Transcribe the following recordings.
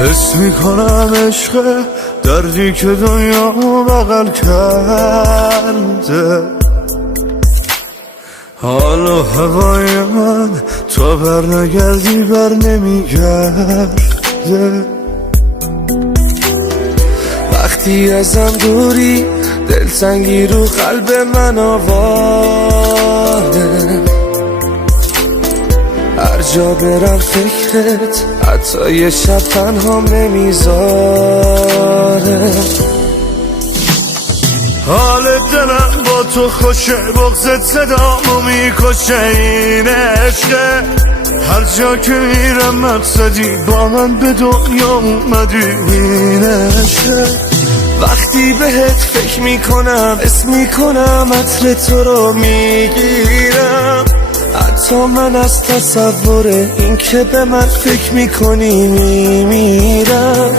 حس میکنم عشق دردی که دنیا بغل کرده. حال و هوای من تا بر نگردی بر نمیگرده. وقتی ازم دوری دلتنگی رو قلب من آواره. هر جا برم فکرت حتی یه شب تنها نمیذاره. حال دلم با تو خوشه، بغضت صدامو میکشه. این عشقه هر جا که میرم مقصدی، با من به دنیا اومدی. این عشقه وقتی بهت فکر میکنم اسم میکنم عطر تو رو میگیرم. حتی من از تصور این که به من فکر میکنی میمیرم.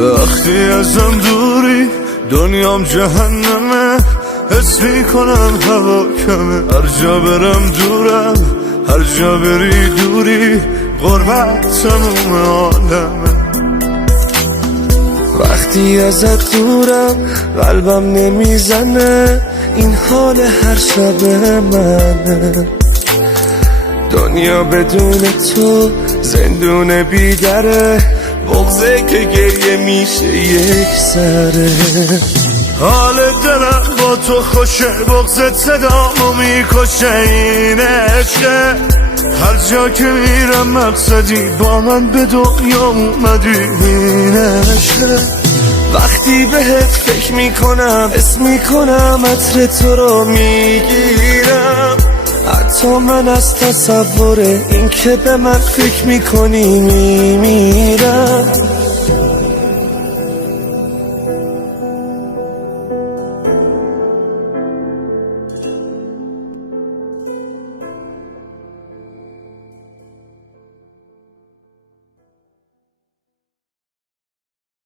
وقتی ازم دوری دنیام جهنمه. حس میکنم هوا کمه، هر جا برم دورم، هر جا بری دوری. غربت تموم عالمه. وقتی ازت دورم قلبم نمیزنه، این حال هر شب منه. دنیا بدون تو زندون بیدره، بغضه که گریه میشه یک سره. حال دلم با تو خوشه، بغضت صدامو میکشه. این عشقه هر جا که میرم مقصدی، با من به دنیا اومدی. این عشقه وقتی بهت فکر میکنم اسم میکنم عطر تو رو میگیرم. حتی من از تصور این که به من فکر میکنی میمیرم.